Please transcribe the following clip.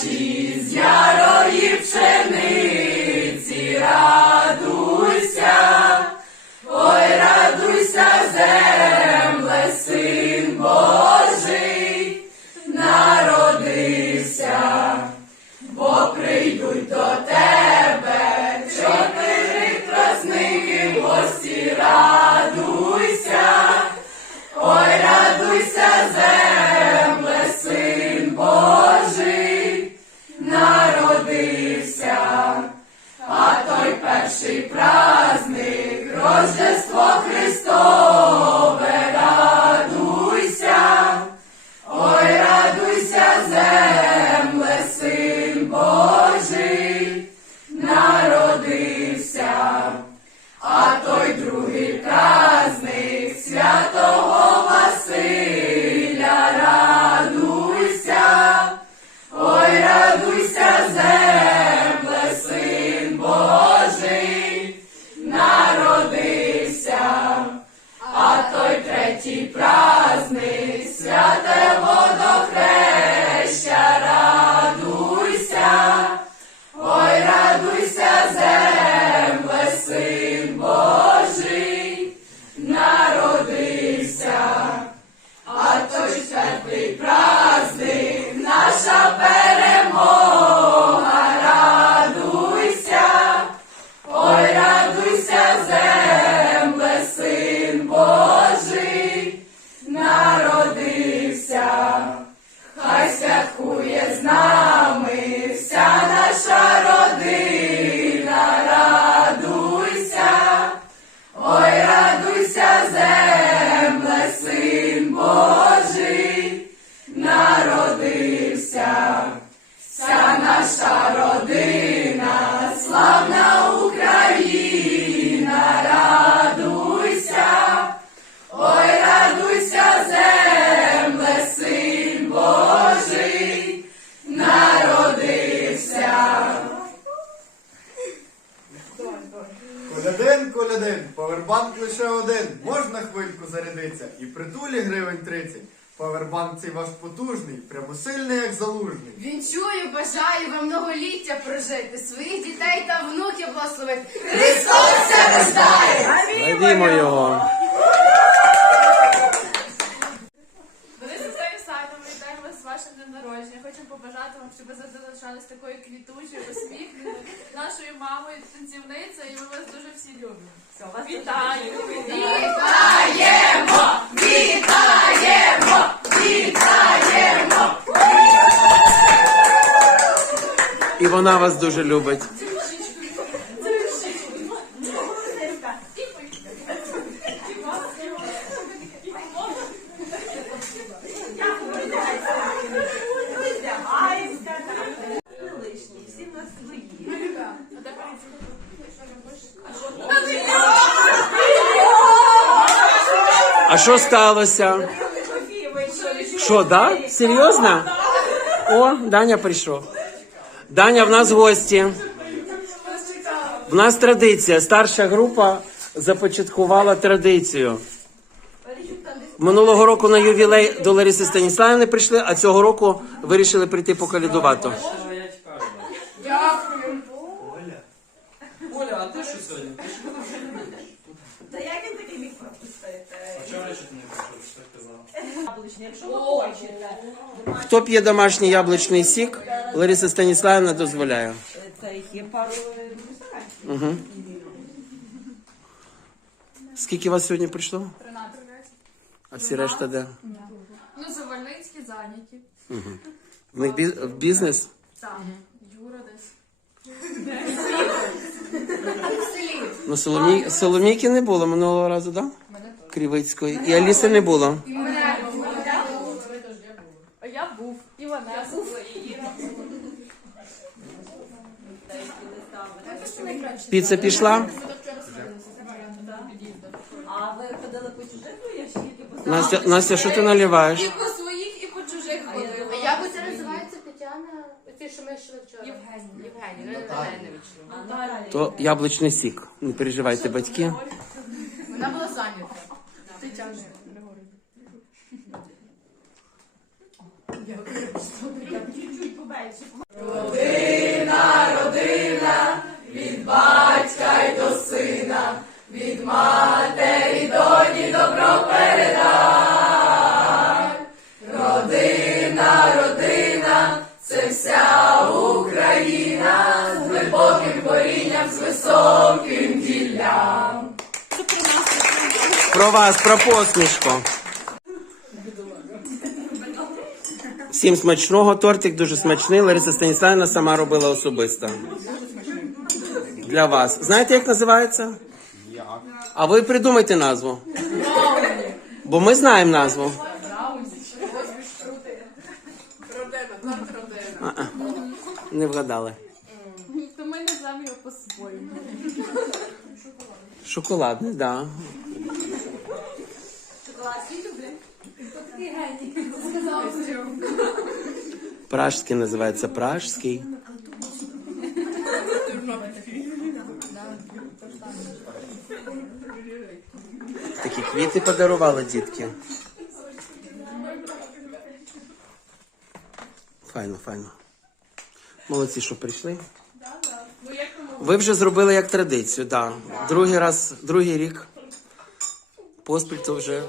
калачі з зарядиться і притулі гривень 30. Павербанк цей ваш потужний, прямо сильний, як залужний. Вінчую, бажаю вам многоліття прожити, своїх дітей та внуків благословити. Христос все рождає! Найдімо його. Щоб ви завжди залишались такою квітучою, усміхненою, нашою мамою, танцівницею, і ми вас дуже всі любимо. Вітаю! Вітаємо! Вітаємо! Вітаємо! І вона вас дуже любить. Що сталося? Що, да? Серйозно? О, Даня прийшов. Даня, в нас гості. В нас традиція. Старша група започаткувала традицію. Минулого року на ювілей до Лариси Станіславівни прийшли, а цього року вирішили прийти покалядувати. Дякую. Оля, а ти що сьогодні? Ти що Та як він такий міг пропустити? Вчора що ти не прийшов, що ти казав? Яблучний, якщо ви хочете. Хто п'є домашній яблучний сік, Лариса Станіславівна дозволяє. Та їх є пару е, ресторанів. Угу. Скільки вас сьогодні прийшло? 13. А всі решта де? Ну, Завальницькі зайняті. В них в бізнес? Так. Юра десь. Ну, Соломій... Соломійки не було минулого разу, так? Да? Кривицької. І Аліси не було. А я був. І Ванеса. Піца пішла. А ви ходили по чужих, по Настя, Настя, що ти наливаєш? І по своїх, і по чужих ходили. А як оце називається Тетяна? Оці, що ми йшли вчора. Євгеній, ну Євгенович. То яблучний сік. Не переживайте, батьки. Вона була зайнята. Чуть-чуть побільше. Родина, родина, від батька й до сина, від матері доні добро передай. Родина, родина, це вся Україна з глибоким корінням, з високим гіллям. Про вас, про посмішку. Всім смачного. Тортик дуже смачний. Лариса Станіславівна сама робила особисто. Для вас. Знаєте, як називається? А ви придумайте назву. Бо ми знаємо назву. А-а. Не вгадали. То ми назвемо його по-своєму. Шоколадний, так. Да. Пражський називається пражський. Такі квіти подарували дітки. Файно, файно. Молодці, що прийшли. Ви вже зробили як традицію, так. Да. Другий раз, другий рік. Поспіль то вже